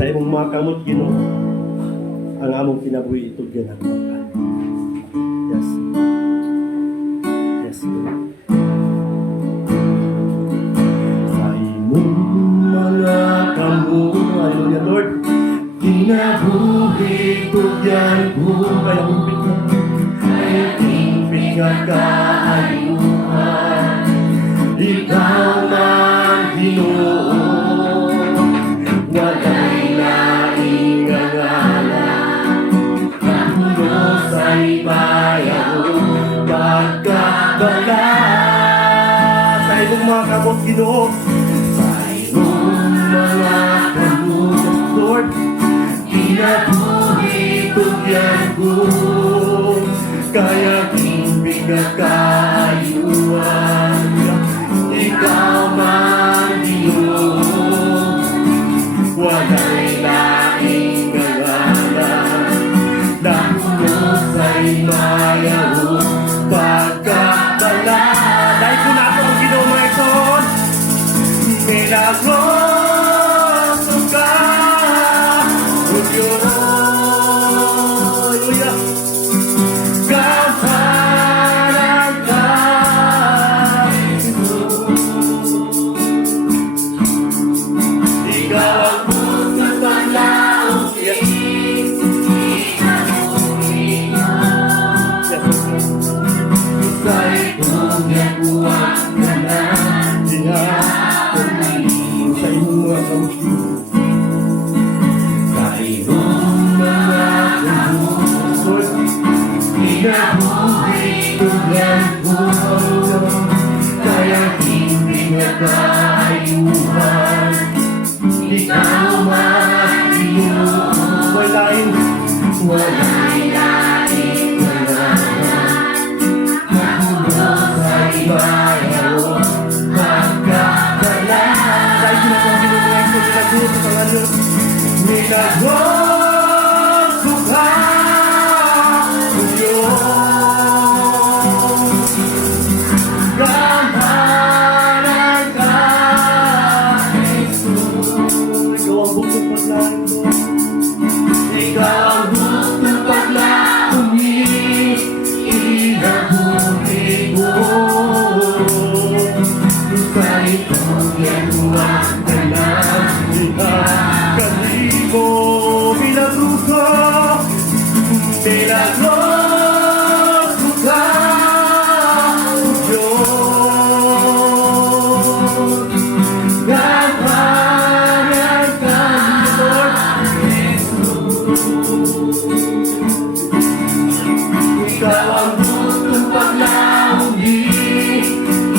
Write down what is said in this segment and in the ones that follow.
Sa imong mga kamot, Ginoo, ang among kinabuhi ito ginagawa. Yes. Yes, Lord. Sa imong mga kamot, hallelujah, Lord, kinabuhi ito ginagawa. Kaya mong bigat, kaya bigat kaayuhan. Ikaw man, Ginoo, walay laing ngalan, kapulos ay bayaw, pagkabala. Sa imong mga kamot, Ginoo, sa imong mga kamot, Lord, kinabuhi tugyan ko, kaya bigat kaayuhan. Ikaw man, Ginoo, walay laing ngalan, dapulos ay mayaw, pagkabala. Dahil ko na ako ang Ginoo mga ison, milagroso ka, O Diyos. Hallelujah. Kapanan ka, ikaw ang pusat ng laong sa itong yakuan ka na, diha pagkain sa imong mga kamot, sa imong mga kamot, kinabuhi tugyan ko, kaya hindi nga kaayuhan. Ikaw man, Ginoo, walay laing ngalan, kapulos ay bayaw, pagkabala. Dahil ko na po ang Ginoo mga ito, minagot sa pangalan, minagroso ka, O Diyos. Gampanan ka, Jesus. Ikaw ang bukod paglaan ko, ikaw ang bukod paglaan ni inabuhi ko. Sa itong yanuan ka na, diha kalibo, milagruso, milagroso ka, O Diyos. Gampanan ka, Lord, ikaw ang bukod paglaong di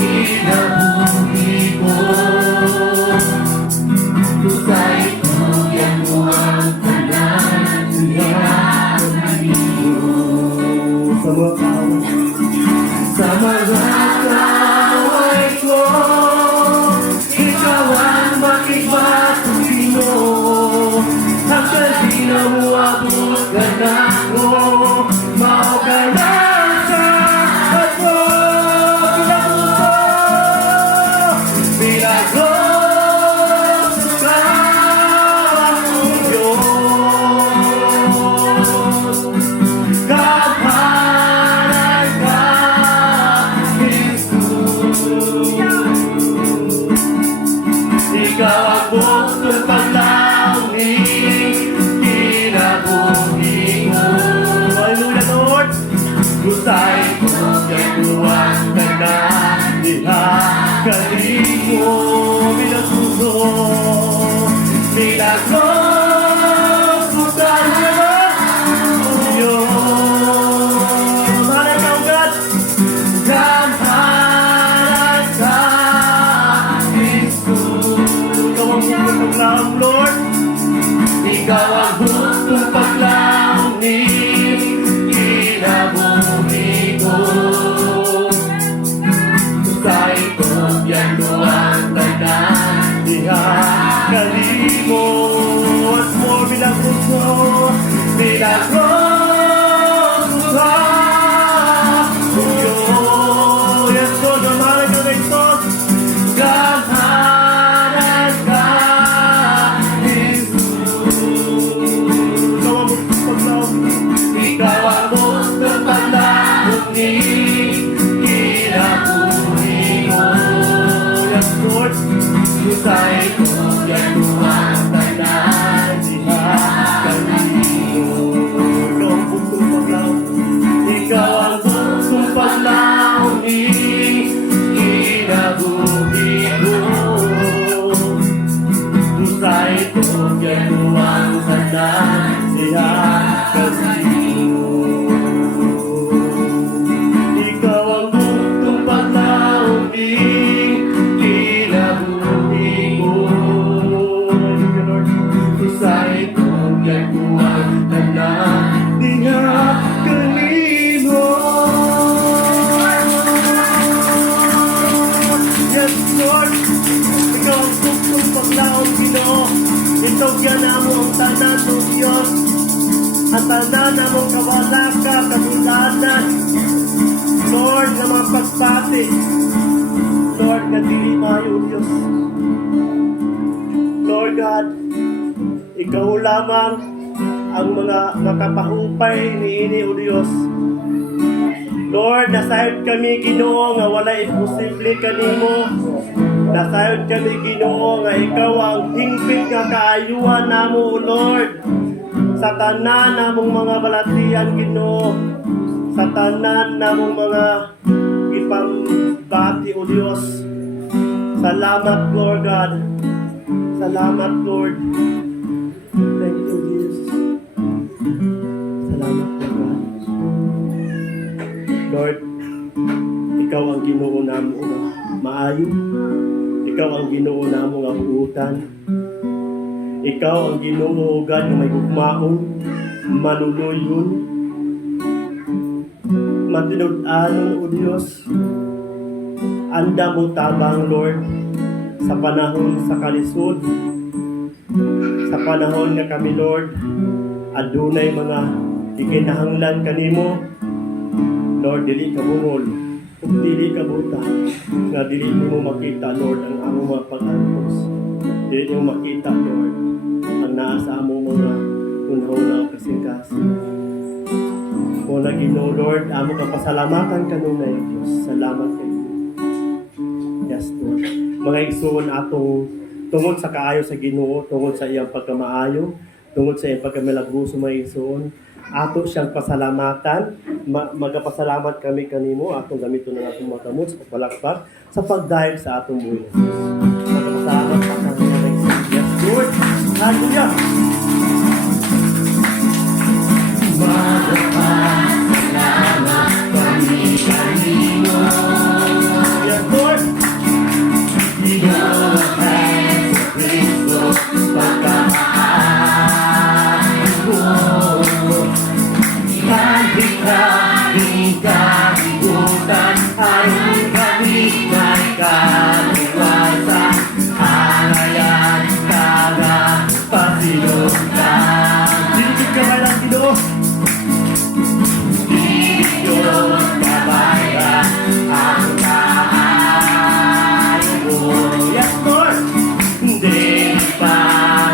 inabuhi ko. Sa itong yanuan ka na, diha kalibo. Sa mga kaaway, sa mga kaaway ko, ikaw ang makibasong Ginoo. Hanggang di na mo abot ka na ko, maugalan sa ato. Milagroso ka, O Diyos. Kapanan ka, Jesus. Ikaw ang bukod paglaong kinabuhi ko. Hallelujah, Lord. Gusay ko yakuan ka na, diha kalibo, minagroso, milagroso ka, O Diyos. Mahalay ka, O God. Gampanan ka, Jesus. Ikaw ang bukod paglaong, Lord. Ikaw ang bukod paglaong ni kinabuhi ko. Sa itong yanuan ka na, Ikaw lamang ang mga makapahupay niini o Dios. Lord, nasayod kami Ginoo nga wala imposible kanimo. Nasayod kami Ginoo nga ikaw ang hingpit nga kaayuhan namo, O Lord. Sa tanan namong mga balatian Ginoo, sa tanan namong mga ipambati o Dios. Salamat Lord God. Salamat Lord. Thank you Jesus. Salamat Lord God. Lord, ikaw ang Ginoo namo nga maayo. Ikaw ang Ginoo namo nga buutan. Ikaw ang Ginoo God nga may gugmaon, manuluyon, matinud-anon o Dios. Anda mo tabang Lord sa panahon sa kalisod. Sa panahon nga kami Lord, adunay mga ikinahanglan kanimo. Lord, dili ka bungol, ug dili ka buta, nga dili mo makita, Lord, ang among mga pag-antos. Dili mo makita, Lord, ang naa sa among mga unahuna o kasing-kasing. Kung na Ginoo, Lord, among kapasalamatan kanunay, Diyos. Salamat kayo. Yes, Lord. Mga igsoon atong tungod sa kaayo sa Ginoo, tungod sa iyang pagkamaayo, tungod sa iyang pagkamilagro sa mga igsoon, ato siyang pasalamatan, magapasalamat kami kanimo, atong gamiton ng atong mga kamot sa pagpalakpak, sa pagdayeg sa atong buhay. Magapasalamat sa kanila ng Yes, Lord. Hallelujah. Magapasalamat kami kanimo. Yes, Lord. Ikaw ang Kristo, pagkamaayo mo. Kalibutan ayon kami may kaliwasan, halayan kaga pasilungan. Dito ka ba lang Ginoo? Dito ka ba ang kaayo mo? Yes Lord! Hindi pa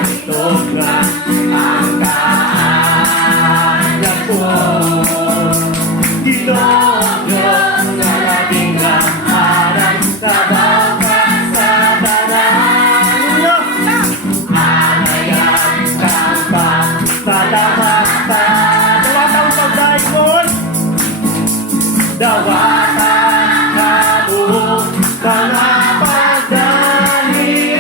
ito nga ang kaayo mo. Dawatan kamu mga pagdahil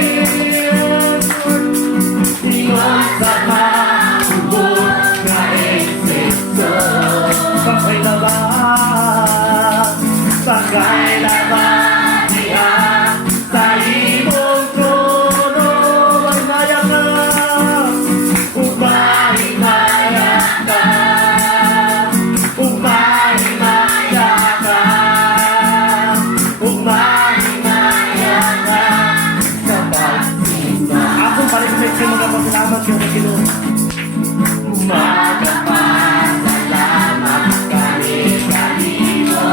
ingon sa maubos na eksisyo. Pagkailaban niya sa imong trono ay maya ka, upay maya ka, upay maya ka, upay maya ka sa pagsimba. Ako balik sa inyo magpapasalamat yung Ginoo. Magpapasalamat kami kanino.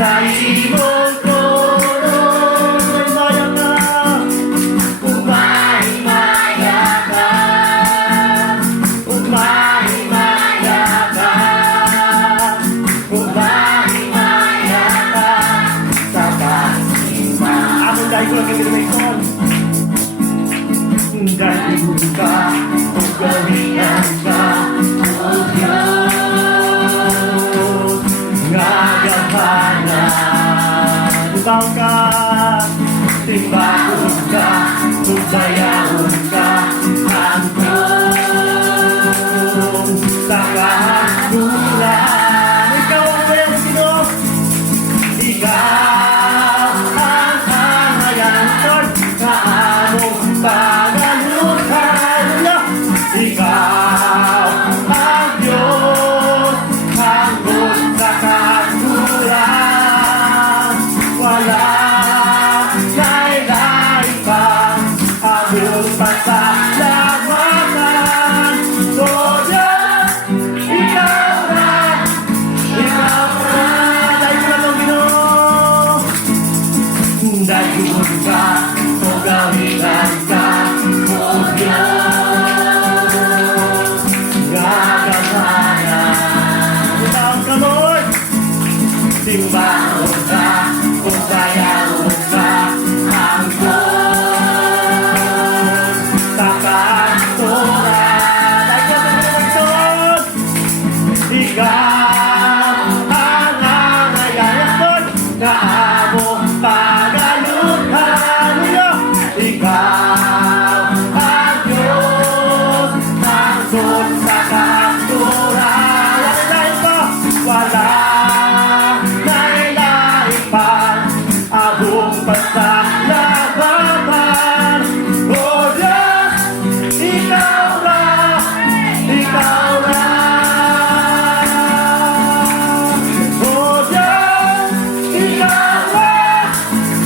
Sa imong trono ay maya ka, ikaw ka. Simbahon ka, subayahon ka, hanggang sa kahatulan. Ikaw ang Diyos, Ginoo. Ikaw ang kahayagpan sa among pagalutan. Ikaw ang Diyos, hanggang sa kahatulan. Wala na'y pang among pasalamatan. O Diyos, ikaw na, dahil ka ng Ginoo. Dayon ka, o gawitan ka, o Diyos, gagamanan. Ikaw ka, Lord. Simbahon ka, o bayahon ka, hanggang sa kahatulan. Dahil ka ng Panginoon, ikaw ang nangangayayat na among pagalutan. Ikaw ang Diyos, hanggang sa kahatulan. Dahil pa, wala na'y laipang among pasalamatan. O Diyos, ikaw na, ikaw na. O Diyos, ikaw na,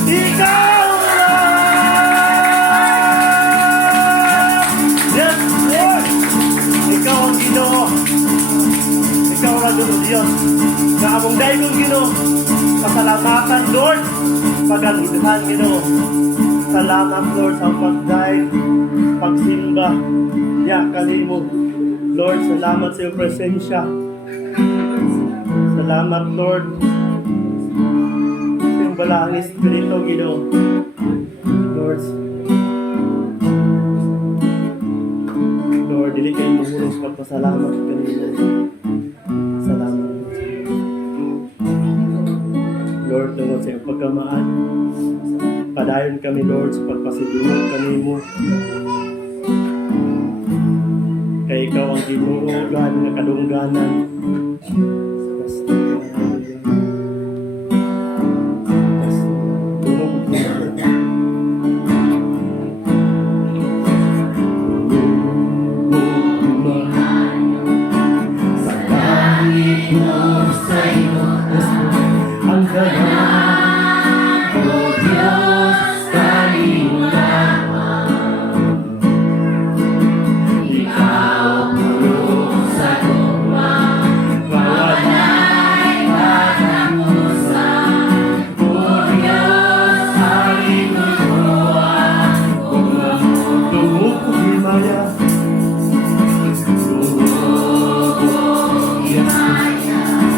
ikaw na. Yes, Lord, ikaw ang Ginoo. Ikaw ang Diyos. Sa among dayon, Ginoo. Pasalamatan, Lord. Pagalutan, Ginoo. Salamat, Lord, sa pagday, pagsimba. Ya, kanimo. Lord, salamat sa iyong presensya. Salamat, Lord. Sa iyong balaang Espiritu, Ginoo. Lord, Lord, dili kayo mahulog pagpasalamat kanino. Salamat. Lord, tungkol sa iyong pagkamaan. Padayon kami, Lord, sa pagpasidunod kanimo. Kaya ikaw ang ginuugan na kadungganan. Ang ganang, O Diyos, kalimutan. Ikaw pulong sa tugma, mawalay katapusan. O Diyos, kalimutan. Tungkol ko himaya, tungkol ko himaya.